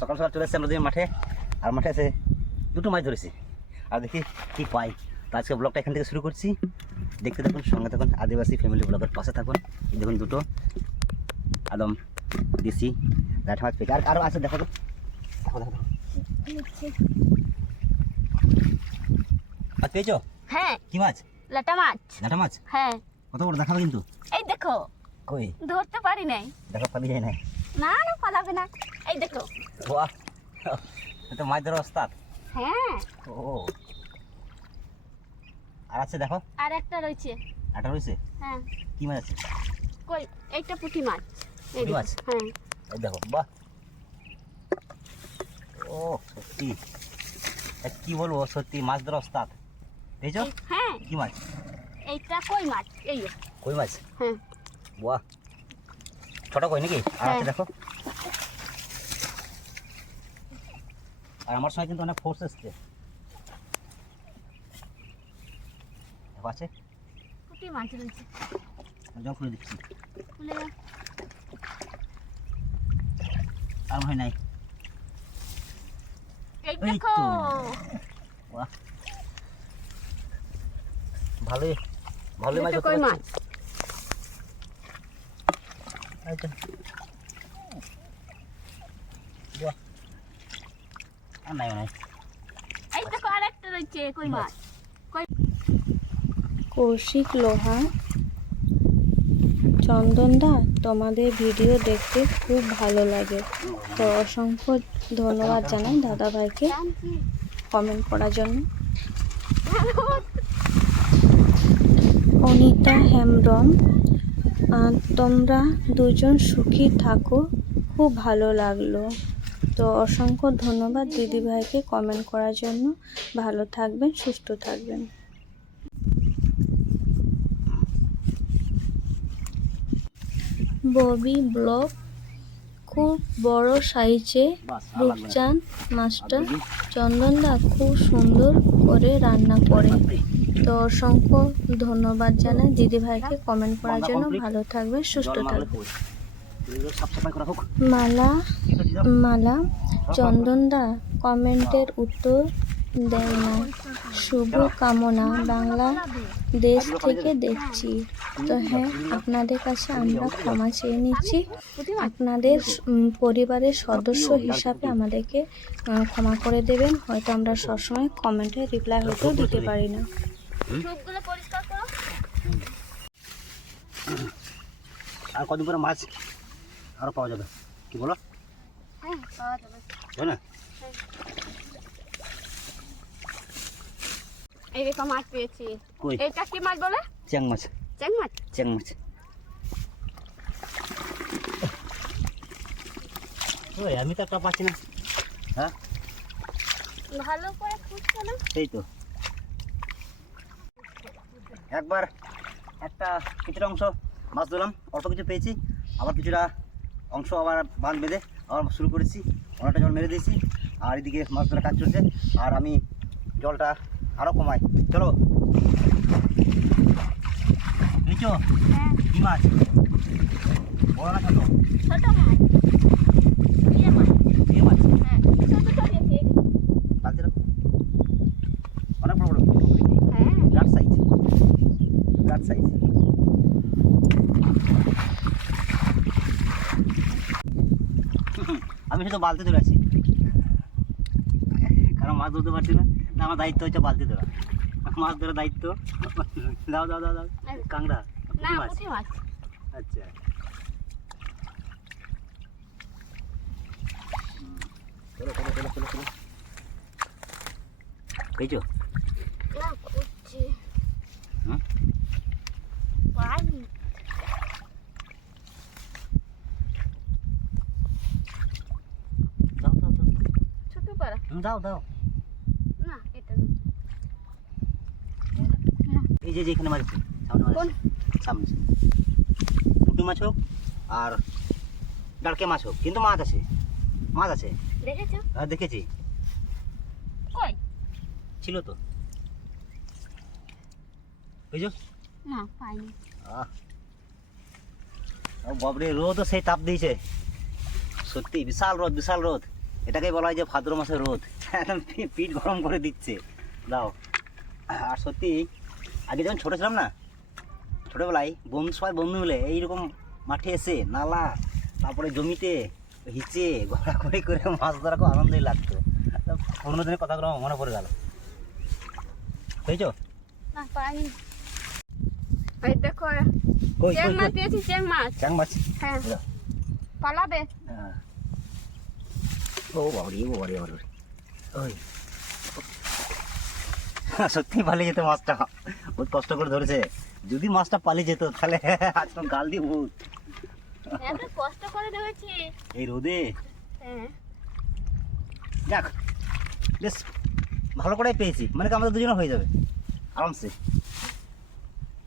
সকাল সকাল চলে এসেছি আমরা মাঠে আর মাঠে এসে দুটো মাছ ধরেছি। আর দেখি কি পাই। তো আজকে ব্লগটা এখান থেকে শুরু করছি। দেখতে থাকুন সঙ্গে থাকুন আদিবাসী ফ্যামিলি ব্লগের পাশে থাকুন। দেখুন দুটো একদম দেশি লাঠ মাছ পেয়েছি আর আরও আছে দেখো তো দেখো দেখো। মাছ পেয়েছ? হ্যাঁ। কি মাছ? লাটা মাছ। লাঠা মাছ? হ্যাঁ। কত বড় দেখাবে কিন্তু? এই দেখো। কই? ধরতে পারি নাই। দেখো পালিয়ে যায় না না পালাবে না। এই দেখো। বাহ। এ তো মাছ ধরার ওস্তাদ। হ্যাঁ। ও। আর আছে দেখো। আর একটা রয়েছে। আটা রয়েছে? হ্যাঁ। কি মাছ আছে? কই? এইটা পুঁটি মাছ। এই পুঁটি। মাছ? হ্যাঁ। এই দেখো বাহ। ও সত্যি। কি বলব সত্যি মাছ ধরা ওস্তাদ। এই- হ্যাঁ। কি মাছ? এইটা কই মাছ? এই কই মাছ? হ্যাঁ। বাহ। ছোট কই নাকি? আর হ্যাঁ। দেখো। আর আমার সময় কিন্তু অনেক ফোর্স এসছে। দেখো আছে? পুঁটি মাছ রয়েছে। জল খুলে দিচ্ছি। খুলে আর হয় নাই। এই এই দেখো। বাহ। ভালোই। ভালোই মাছ ধরতে কৌশিক লোহা। চন্দনদা তোমাদের ভিডিও দেখতে খুব ভালো লাগে। তো অসংখ্য ধন্যবাদ জানাই দাদা ভাইকে কমেন্ট করার জন্য। অনিতা হেমব্রম। তোমরা দুজন সুখী থাকো খুব ভালো লাগল তো অসংখ্য ধন্যবাদ দিদি ভাইকে কমেন্ট করার জন্য ভালো থাকবেন, সুস্থ থাকবেন ববি ব্লক খুব বড় সাইজে বাস আর লাগবে না। রূপচাঁদ মাছটা চন্দনদা খুব সুন্দর করে রান্না করে। তো অসংখ্য ধন্যবাদ জানাই। দিদি ভাইকে কমেন্ট করার জন্য ভালো থাকবেন সুস্থ থাকবে। মালা। মালা চন্দনদা কমেন্টের উত্তর দেয় না। শুভ কামনা বাংলা দেশ থেকে দেখছি। তো হ্যাঁ আপনাদের কাছে আমরা ক্ষমা চেয়ে নিচ্ছি। আপনাদের পরিবারের সদস্য হিসাবে আমাদেরকে ক্ষমা করে দেবেন। হয়তো আমরা সবসময় কমেন্টে রিপ্লাই হয়তো দিতে পারি না। পরিষ্কার করো। আর কদিন পরে মাছ আরও পাওয়া যাবে। কি বলো? হ্যাঁ পাওয়া যাবে। তাই না? মাছ পেয়েছি। এটা কি মাছ বলে? চ্যাং মাছ। চেং মাছ? চ্যাং মাছ। ওই আমি তো একটা পাচ্ছি না। হ্যাঁ? ভালো করে খুঁজছো না? সেই তো। একবার একটা কিছুটা অংশ মাছ ধরলাম অল্প কিছু পেয়েছি। আবার কিছুটা অংশ আবার বাঁধ বেঁধে আবার শুরু করেছি। অনেকটা জল মেরে দিয়েছি আর এদিকে মাছ ধরার কাজ চলছে আর আমি জলটা আরও কমাই। চলো। বুঝছ হ্যাঁ। কি মাছ? বড় না ছোট? ছোট মাছ ইয়ে মাছ কি মাছ হ্যাঁ ছোট ছোট আছে বালতি রাখো অনেক বড় বড় হ্যাঁ বিরাট সাইজ বিরাট সাইজ শুধু বালতি ধরে আছি কারণ মাছ ধরতে পারছি না আমার দায়িত্ব হচ্ছে বালতি ধরা। মাছ ধরার দায়িত্ব। দাও দাও দাও দাও। কাংড়া না পুঁটি মাছ। আচ্ছা। পেয়েছ? না খুঁজছি হুম? পাইনি দাও দাও দাও ছোট পাড়া হুম, দাও দাও। না এটা না। না। এই যে যেখানে মাছ আছে, সামনে মাছ কোন? আছে। সামনে। পুঁটি মাছ হোক আর ডালকে মাছ হোক কিন্তু মাছ আছে মাছ আছে। দেখেছ? হ্যাঁ দেখেছি। কই? ছিল তো। বুঝছ? না পাইনি। আহ। বাবরে রোদও সেই তাপ দিয়েছে। সত্যি বিশাল রোদ বিশাল রোদ। এটাকে বলা হয় যে ভাদ্র মাসের রোদ। একদম পিঠ গরম করে দিচ্ছে। দাও। আর সত্যি আগে যখন ছোটো ছিলাম না ছোটোবেলায় বন্ধু সবাই বন্ধু মিলে এইরকম মাঠে এসে নালা তারপরে জমিতে হিচে ঘোরাঘুরি করে মাছ ধরা খুব আনন্দই লাগতো। পুরোনো দিনের কথাগুলো আমার মনে পড়ে গেল। বুঝছ? দেখো কই চেং কই মাছ কই পেয়েছি চেং মাছ। চ্যাং মাছ? হ্যাঁ। পালাবে। হ্যাঁ। ও বাবারি ও বাবারি বাবারি ওই সত্যি পালিয়ে যেত মাছটা বহুত কষ্ট করে ধরেছে যদি মাছটা পালিয়ে যেত তাহলে আজকে গাল দিয়ে ভূত এত কষ্ট করে ধরেছি এই রোদে। হ্যাঁ। দেখ বেশ ভালো করে পেয়েছি। মানে কি আমাদের দুজনে হয়ে যাবে। আরামসে।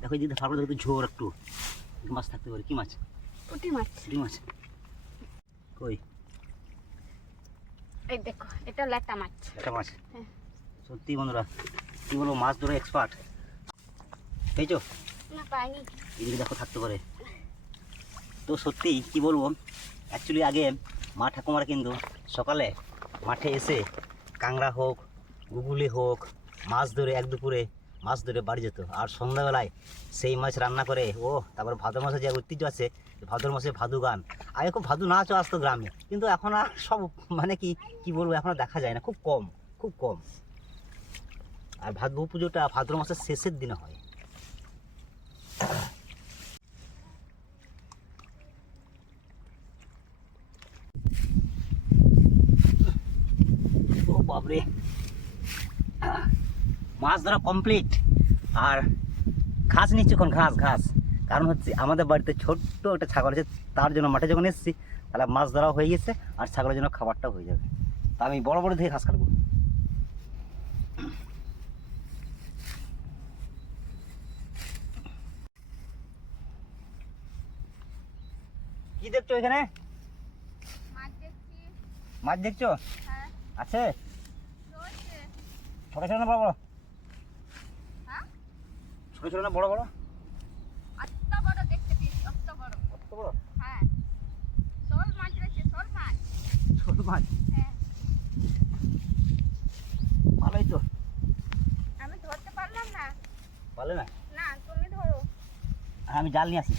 দেখো যদি ফার্মে দেখো ঝোর একটু। মাছ থাকতে পারে? কি মাছ? পুঁটি মাছ। কি মাছ। কই? এই দেখো এটা একটা মাছ। একটা মাছ? হ্যাঁ। সত্যি বন্ধুরা কি বলব মাছ ধরে এক্সপার্ট পেয়েছ না পাইনি। এদিকে দেখো থাকতে পারে। তো সত্যি কি বলব অ্যাকচুয়ালি আগে মা ঠাকুমারা কিন্তু সকালে মাঠে এসে কাংড়া হোক গুগুলি হোক মাছ ধরে এক দুপুরে মাছ ধরে বাড়ি যেত। আর সন্ধ্যাবেলায় সেই মাছ রান্না করে ও তারপর ভাদ্র মাসে যে ঐতিহ্য আছে ভাদ্র মাসে ভাদু গান। আগে খুব ভাদু নাচও আসতো গ্রামে কিন্তু এখন আর সব মানে কি কি বলব এখন দেখা যায় না খুব কম খুব কম। আর ভাদ্র পুজোটা ভাদ্র মাসের শেষের দিনে হয়। ও আহ, মাছ ধরা কমপ্লিট আর ঘাস নিচ্ছি এখন ঘাস ঘাস। কারণ হচ্ছে আমাদের বাড়িতে ছোট্ট একটা ছাগল আছে তার জন্য মাঠে যখন এসেছি তাহলে মাছ ধরাও হয়ে গেছে আর ছাগলের জন্য খাবারটাও হয়ে যাবে। তা আমি বড় বড় দিয়ে ঘাস কাটবো। কি দেখছ এখানে? মাছ দেখছি। মাছ দেখছ? হ্যাঁ। আছে? ছোট ছোট না বড় বড়? ছোট ছোট না বড় বড়? অত বড় দেখতে পেয়েছি অত বড়। হ্যাঁ। শোল মাছ রয়েছে শোল মাছ। মাছ? হ্যাঁ। ভালোই তো। আমি ধরতে পারলাম না। না? না তুমি ধরো। আর আমি জাল নিয়ে আসি।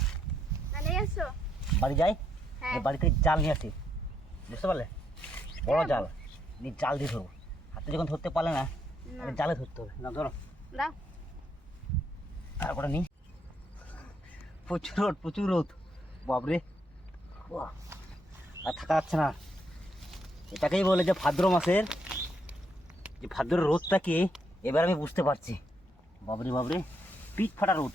না নিয়ে এসো। বাড়ি যাই? হ্যাঁ। বাড়ি থেকে জাল নিয়ে আসি। বুঝতে পারলে? বড় জাল। নিয়ে জাল দিয়ে ধরবো। হাতে যখন ধরতে পারলে না না। জালে ধরতে হবে। না ধরো। দাও। তারপরে নি। প্রচুর রোদ প্রচুর রোদ। বাবরে আর থাকা যাচ্ছে না। এটাকেই বলে যে ভাদ্র মাসের যে ভাদ্র রোদটাকে এবার আমি বুঝতে পারছি। বাবরে বাবরে পিঠ ফাটা রোদ।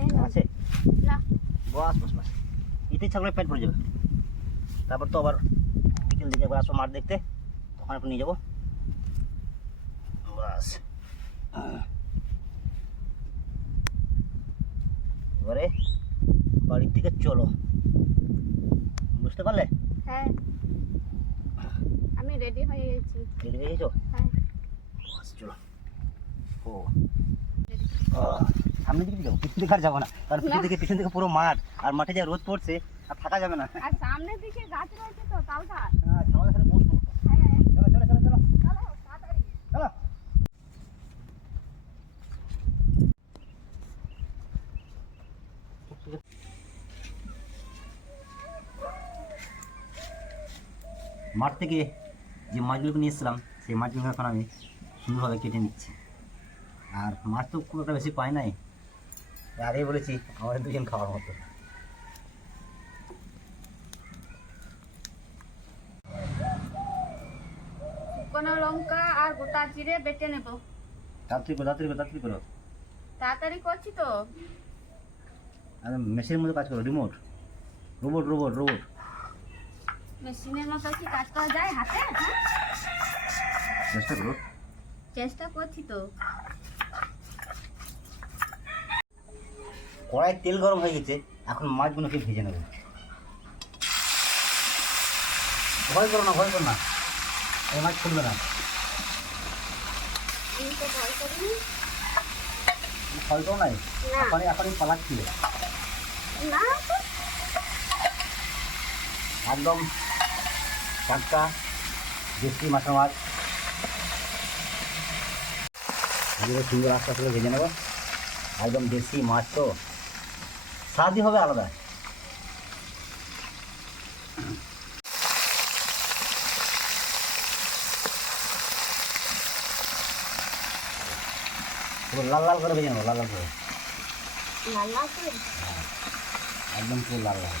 এই আছে। বাস বাস বাস। ছাগলের পেট ভরে যাবে। তারপর তো আবার বিকেল দিকে একবার আসব মাঠ দেখতে তখন একটু নিয়ে যাব। বাস। এবারে বাড়ির দিকে চলো। বুঝতে পারলে? হ্যাঁ। আমি রেডি হয়ে গেছি। রেডি হয়ে গেছো? হ্যাঁ। বাস চলো। ও। সামনের দিকে যাব পিছন দিকে আর যাব না। কারণ পিছন দিকে পিছন দিকে পুরো মাঠ আর মাঠে যা রোদ পড়ছে আর থাকা যাবে না। আর সামনের দিকে গাছ রয়েছে তো তাল গাছ হ্যাঁ হ্যাঁ চলো চলো চলো চলো। চলো তাড়াতাড়ি। চলো। মাঠ থেকে যে মাছগুলো নিয়ে এসেছিলাম সেই মাছগুলো এখন আমি সুন্দরভাবে কেটে নিচ্ছি। আর মাছ তো খুব একটা বেশি পাই নাই। আগেই বলেছি আমাদের দুজন খাওয়ার মতো শুকনো লঙ্কা আর গোটা জিরে বেটে নেব। তাড়াতাড়ি করো তাড়াতাড়ি করো তাড়াতাড়ি করো। তাড়াতাড়ি করছি তো। আর মেশিনের মধ্যে কাজ করো রিমোট। Robot robot robot. মেশিনের মতো কি কাজ করা যায় হাতে? চেষ্টা করো। চেষ্টা করছি তো। কড়াই তেল গরম হয়ে গেছে এখন মাছগুলোকে ভেজে নেবে। ভয় করো না ভয় করো না। এই মাছ খুলবে না। আমি তো ভয় করি ফলটাও নাই না। এখনই পালাচ্ছি না। একদম টাটকা দেশি মাছের মাছ। এগুলো সুন্দর আস্তে আস্তে করে ভেজে নেব একদম দেশি মাছ তো স্বাদই হবে আলাদা। লাল লাল করে ভেজে নেব লাল লাল করে। লাল লাল করে? একদম পুরো লাল লাল।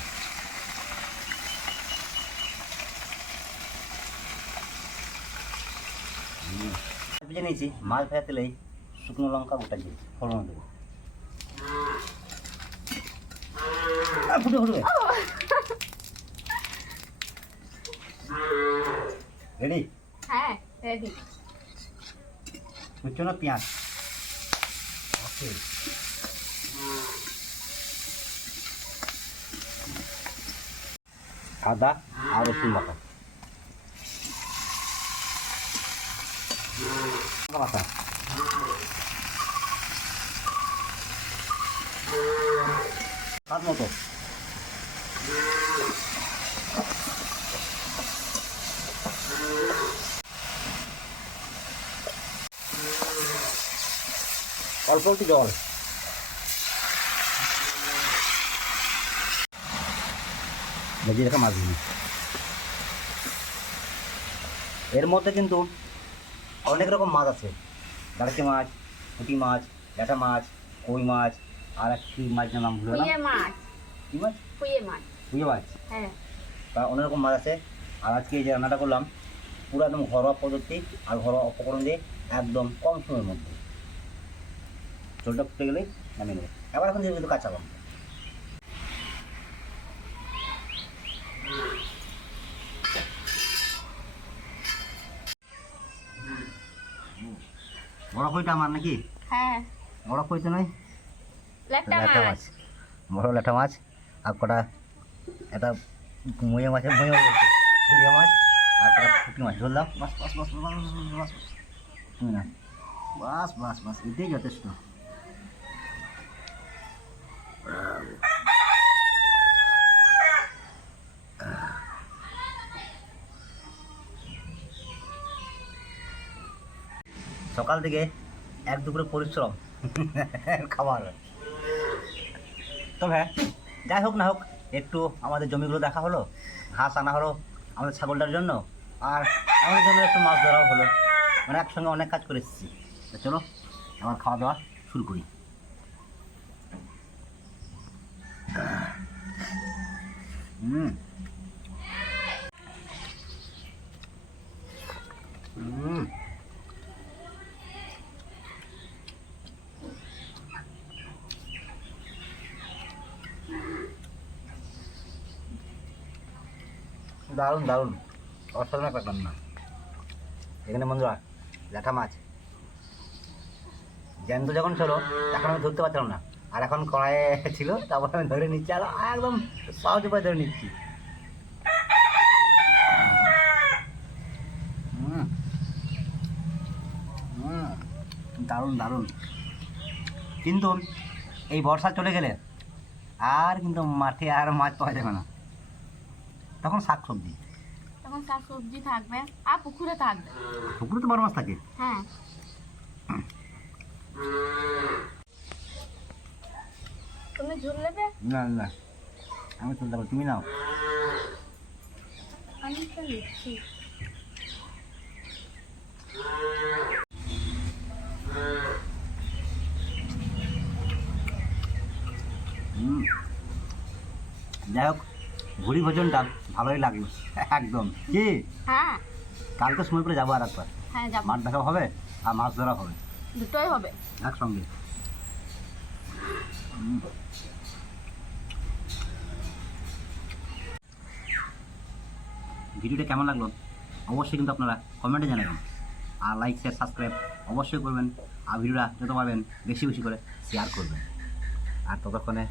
ভেজে নিয়েছি মাছ ভেজে তেলেই শুকনো লঙ্কা গোটা দিয়ে ফোড়ন দেবো। ফুটে ফুটবে রেডি হ্যাঁ রেডি কুচনো পেঁয়াজ? ওকে আদা আর রসুন বাটা লঙ্কা বাটা স্বাদ মতো অল্প একটু জল। ভেজে রাখা মাছগুলি এর মধ্যে কিন্তু অনেক রকম মাছ আছে। গাড়কি মাছ পুঁটি মাছ ল্যাটা মাছ কই মাছ আর কি মাছের নাম ভুলে মাছ। কি মাছ? পুয়ে মাছ। পুঁয়ে মাছ? হ্যাঁ। তা অনেক রকম মাছ আছে। আর আজকে এই যে রান্নাটা করলাম পুরো একদম ঘরোয়া পদ্ধতি আর ঘরোয়া উপকরণ দিয়ে একদম কম সময়ের মধ্যে। ঝোলটা ফুটে গেলেই নামিয়ে নেব। এবার এখন দিয়ে কিন্তু কাঁচা লঙ্কা বড় কইটা আমার নাকি? হ্যাঁ। বড় কই তো নয়? ল্যাঠা মাছ। বড় ল্যাঠা মাছ। আর কটা একটা মুয়ে মাছের বলছে। মুয়ে মাছ আর কটা পুঁটি মাছ। ধরলাম। বাস বাস বাস বাস বাস বাস বাস। বাস বাস বাস। এটাই যথেষ্ট। সকাল থেকে এক দুপুরে পরিশ্রম। খাবার। তবে যাই হোক না হোক, একটু আমাদের জমিগুলো দেখা হলো। ঘাস আনা হলো আমাদের ছাগলটার জন্য। আর আমাদের জন্য একটু মাছ ধরাও হলো। মানে একসঙ্গে অনেক কাজ করে এসেছি। চলো আমার খাওয়া দাওয়া শুরু করি। হুম হুম দারুণ দারুণ। অসাধারণ একটা রান্না। এখানে বন্ধুরা ল্যাঠা মাছ। জ্যান্ত যখন ছিল তখন আমি ধরতে পারছিলাম না। আর এখন কড়াইয়ে ছিল, তারপর আমি ধরে নিচ্ছি, আর একদম সহজ উপায় ধরে নিচ্ছি। দারুণ দারুণ। কিন্তু এই বর্ষা চলে গেলে আর কিন্তু মাঠে আর মাছ পাওয়া যাবে না। তখন শাক সবজি। তখন শাক সবজি থাকবে। আর পুকুরে থাকবে। পুকুরে তো বারো মাছ থাকে। হ্যাঁ। তুমি ঝুল নেবে? না না। আমি তুলতে পারব তুমি নাও। আমি তো নিচ্ছি। যাই হোক ঘুড়ি ভোজনটা ভালোই লাগল। একদম। কি? হ্যাঁ। কালকে সময় করে যাব আর একবার হ্যাঁ যাব। মাছ দেখা হবে আর মাছ ধরা হবে। দুটোই হবে। একসঙ্গে। ভিডিওটা কেমন লাগল? অবশ্যই কিন্তু আপনারা কমেন্টে জানাবেন। আর লাইক শেয়ার সাবস্ক্রাইব অবশ্যই করবেন। আর ভিডিওটা যত পারবেন বেশি বেশি করে শেয়ার করবেন। আর ততক্ষণে